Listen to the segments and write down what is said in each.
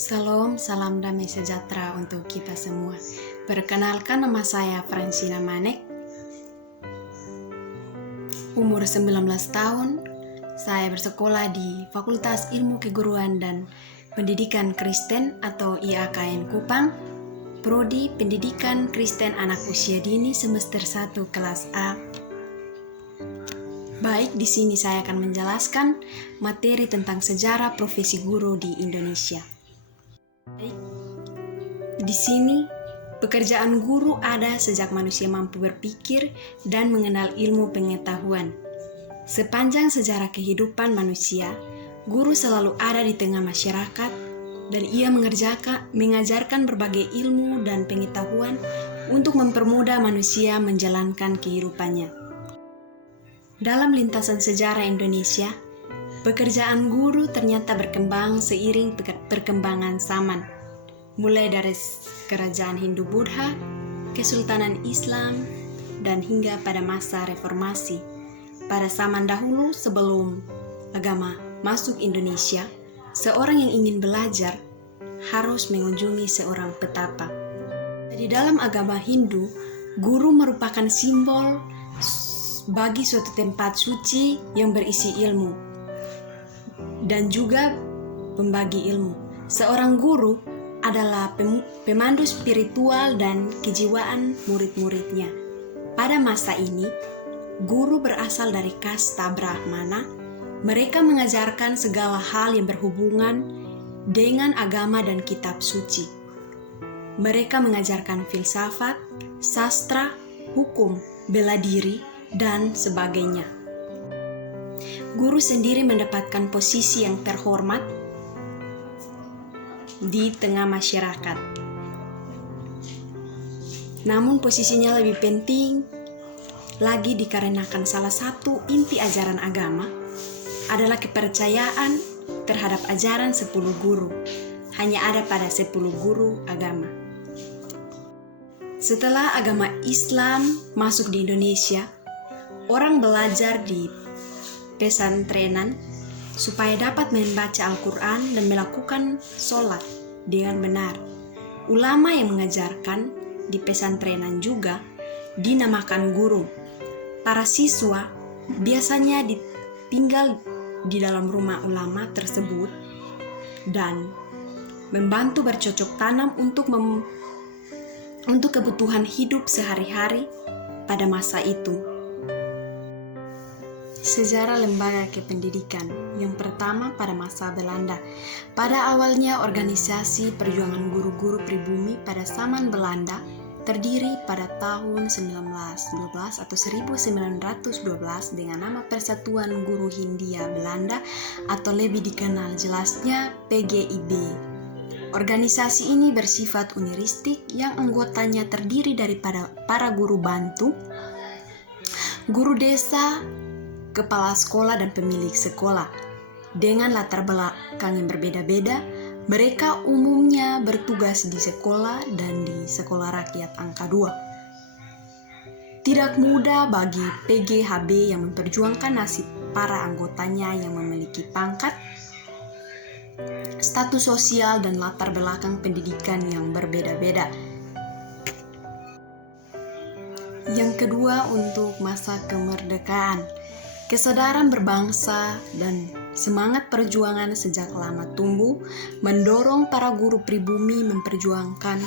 Salam, salam damai sejahtera untuk kita semua. Perkenalkan, nama saya Francina Manek. Umur 19 tahun, saya bersekolah di Fakultas Ilmu Keguruan dan Pendidikan Kristen atau IAKN Kupang, Prodi Pendidikan Kristen Anak Usia Dini semester 1 kelas A. Baik, di sini saya akan menjelaskan materi tentang sejarah profesi guru di Indonesia. Di sini, pekerjaan guru ada sejak manusia mampu berpikir dan mengenal ilmu pengetahuan. Sepanjang sejarah kehidupan manusia, guru selalu ada di tengah masyarakat dan ia mengajarkan berbagai ilmu dan pengetahuan untuk mempermudah manusia menjalankan kehidupannya. Dalam lintasan sejarah Indonesia, pekerjaan guru ternyata berkembang seiring perkembangan zaman, mulai dari kerajaan Hindu-Buddha, Kesultanan Islam, dan hingga pada masa reformasi. Pada zaman dahulu sebelum agama masuk Indonesia, seorang yang ingin belajar harus mengunjungi seorang petapa. Di dalam agama Hindu, guru merupakan simbol bagi suatu tempat suci yang berisi ilmu dan juga pembagi ilmu. Seorang guru adalah pemandu spiritual dan kejiwaan murid-muridnya. Pada masa ini, guru berasal dari kasta Brahmana. Mereka mengajarkan segala hal yang berhubungan dengan agama dan kitab suci. Mereka mengajarkan filsafat, sastra, hukum, bela diri, dan sebagainya. Guru sendiri mendapatkan posisi yang terhormat di tengah masyarakat. Namun posisinya lebih penting lagi dikarenakan salah satu inti ajaran agama adalah kepercayaan terhadap ajaran 10 guru. Hanya ada pada 10 guru agama. Setelah agama Islam masuk di Indonesia, orang belajar di pesantrenan supaya dapat membaca Al-Quran dan melakukan sholat dengan benar. Ulama yang mengajarkan di pesantrenan juga dinamakan guru. Para siswa biasanya tinggal di dalam rumah ulama tersebut dan membantu bercocok tanam untuk kebutuhan hidup sehari-hari pada masa itu. Sejarah lembaga kependidikan. Yang pertama, pada masa Belanda. Pada awalnya organisasi perjuangan guru-guru pribumi pada zaman Belanda terdiri pada tahun 1912 atau 1912 dengan nama Persatuan Guru Hindia Belanda atau lebih dikenal jelasnya PGIB. Organisasi ini bersifat unionistik yang anggotanya terdiri daripada para guru bantu, guru desa, kepala sekolah dan pemilik sekolah. Dengan latar belakang yang berbeda-beda, mereka umumnya bertugas di sekolah dan di sekolah rakyat angka 2. Tidak mudah bagi PGHB yang memperjuangkan nasib para anggotanya yang memiliki pangkat, status sosial dan latar belakang pendidikan yang berbeda-beda. Yang kedua, untuk masa kemerdekaan. Kesadaran berbangsa dan semangat perjuangan sejak lama tumbuh mendorong para guru pribumi memperjuangkan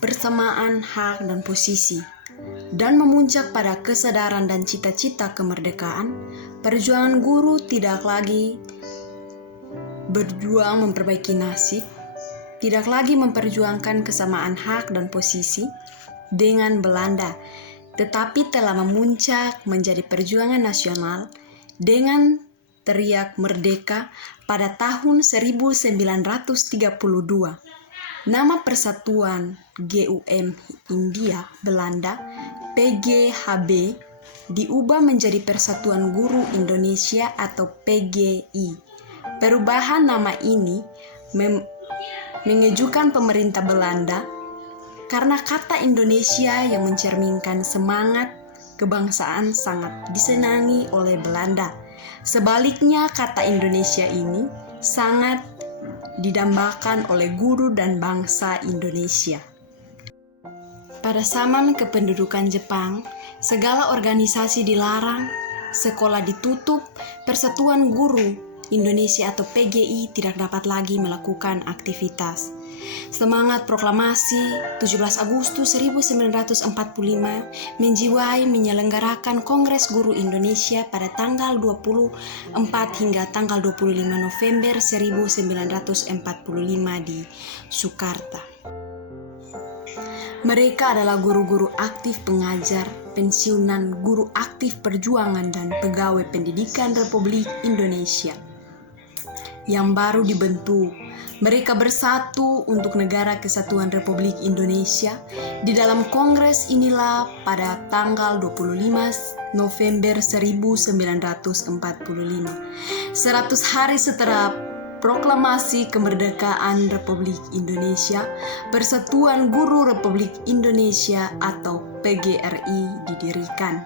persamaan hak dan posisi. Dan memuncak pada kesadaran dan cita-cita kemerdekaan, perjuangan guru tidak lagi berjuang memperbaiki nasib, tidak lagi memperjuangkan kesamaan hak dan posisi dengan Belanda, tetapi telah memuncak menjadi perjuangan nasional dengan teriak merdeka pada tahun 1932. Nama Persatuan GUM Hindia Belanda PGHB diubah menjadi Persatuan Guru Indonesia atau PGI. Perubahan nama ini mengejutkan pemerintah Belanda karena kata Indonesia yang mencerminkan semangat kebangsaan sangat disenangi oleh Belanda. Sebaliknya, kata Indonesia ini sangat didambakan oleh guru dan bangsa Indonesia. Pada zaman kependudukan Jepang, segala organisasi dilarang, sekolah ditutup, Persatuan Guru Indonesia atau PGI tidak dapat lagi melakukan aktivitas. Semangat proklamasi 17 Agustus 1945 menjiwai menyelenggarakan Kongres Guru Indonesia pada tanggal 24 hingga tanggal 25 November 1945 di Sukarta. Mereka adalah guru-guru aktif pengajar, pensiunan, guru aktif perjuangan, dan pegawai pendidikan Republik Indonesia yang baru dibentuk. Mereka bersatu untuk Negara Kesatuan Republik Indonesia. Di dalam kongres inilah pada tanggal 25 November 1945, 100 hari setelah Proklamasi Kemerdekaan Republik Indonesia, Persatuan Guru Republik Indonesia atau PGRI didirikan.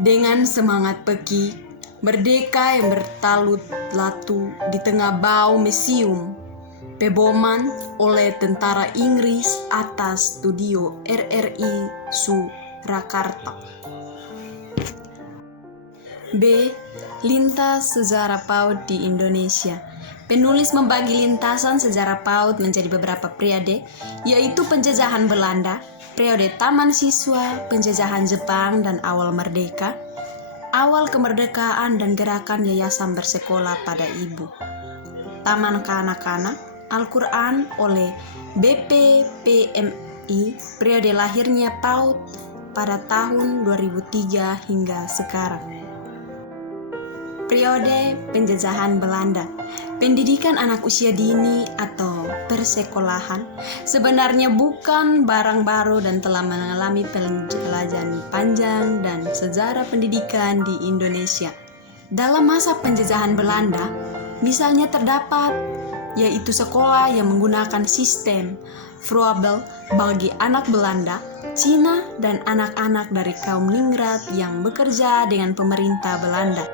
Dengan semangat peki, merdeka yang bertalut latu di tengah bau mesium, peboman oleh tentara Inggris atas studio RRI Surakarta. B. Lintas sejarah PAUD di Indonesia. Penulis membagi lintasan sejarah PAUD menjadi beberapa periode, yaitu penjajahan Belanda, periode taman siswa, penjajahan Jepang dan awal merdeka, awal kemerdekaan dan gerakan yayasan bersekolah pada ibu, taman kanak-kanak, Al-Quran oleh BPPMI, periode lahirnya PAUD pada tahun 2003 hingga sekarang. Periode penjajahan Belanda. Pendidikan anak usia dini atau persekolahan sebenarnya bukan barang baru dan telah mengalami penjelajahan panjang dan sejarah pendidikan di Indonesia. Dalam masa penjajahan Belanda, misalnya terdapat yaitu sekolah yang menggunakan sistem Froebel bagi anak Belanda, Cina, dan anak-anak dari kaum ningrat yang bekerja dengan pemerintah Belanda.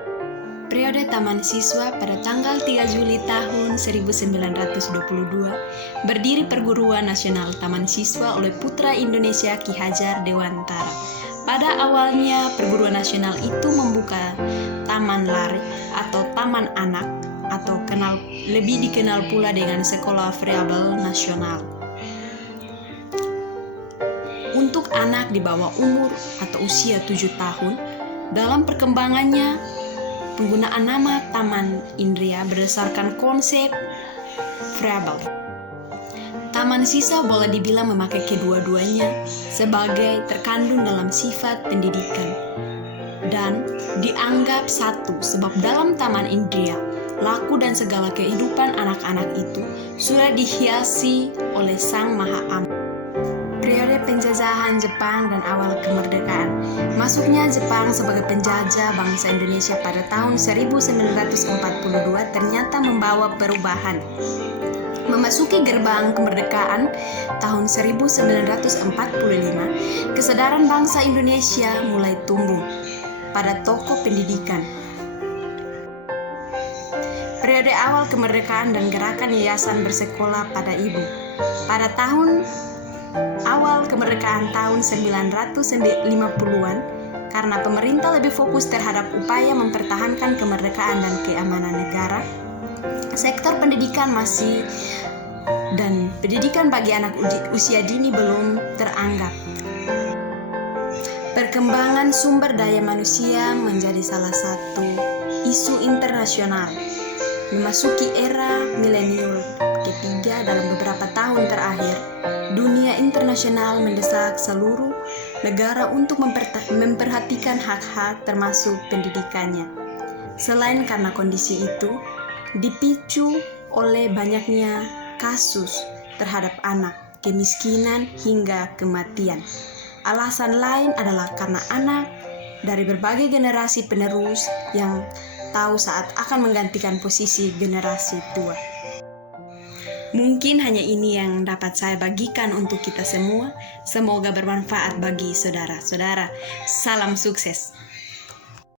Periode taman siswa pada tanggal 3 Juli tahun 1922, berdiri Perguruan Nasional Taman Siswa oleh putra Indonesia Ki Hajar Dewantara. Pada awalnya, Perguruan Nasional itu membuka Taman Lari atau Taman Anak, atau lebih dikenal pula dengan Sekolah Froebel Nasional. Untuk anak di bawah umur atau usia 7 tahun, dalam perkembangannya, penggunaan nama Taman Indria berdasarkan konsep Froebel. Taman siswa boleh dibilang memakai kedua-duanya sebagai terkandung dalam sifat pendidikan dan dianggap satu sebab dalam Taman Indria, laku dan segala kehidupan anak-anak itu sudah dihiasi oleh Sang Maha Aman. Periode penjajahan Jepang dan awal kemerdekaan. Masuknya Jepang sebagai penjajah bangsa Indonesia pada tahun 1942 ternyata membawa perubahan. Memasuki gerbang kemerdekaan tahun 1945, kesadaran bangsa Indonesia mulai tumbuh pada tokoh pendidikan. Periode awal kemerdekaan dan gerakan yayasan bersekolah pada ibu. Pada tahun awal kemerdekaan tahun 1950-an, karena pemerintah lebih fokus terhadap upaya mempertahankan kemerdekaan dan keamanan negara, sektor pendidikan masih dan pendidikan bagi anak usia dini belum teranggap. Perkembangan sumber daya manusia menjadi salah satu isu internasional. Memasuki era milenium ketiga dalam beberapa tahun terakhir, dunia internasional mendesak seluruh negara untuk memperhatikan hak-hak termasuk pendidikannya. Selain karena kondisi itu dipicu oleh banyaknya kasus terhadap anak, kemiskinan hingga kematian. Alasan lain adalah karena anak dari berbagai generasi penerus yang tahu saat akan menggantikan posisi generasi tua. Mungkin hanya ini yang dapat saya bagikan untuk kita semua. Semoga bermanfaat bagi saudara-saudara. Salam sukses.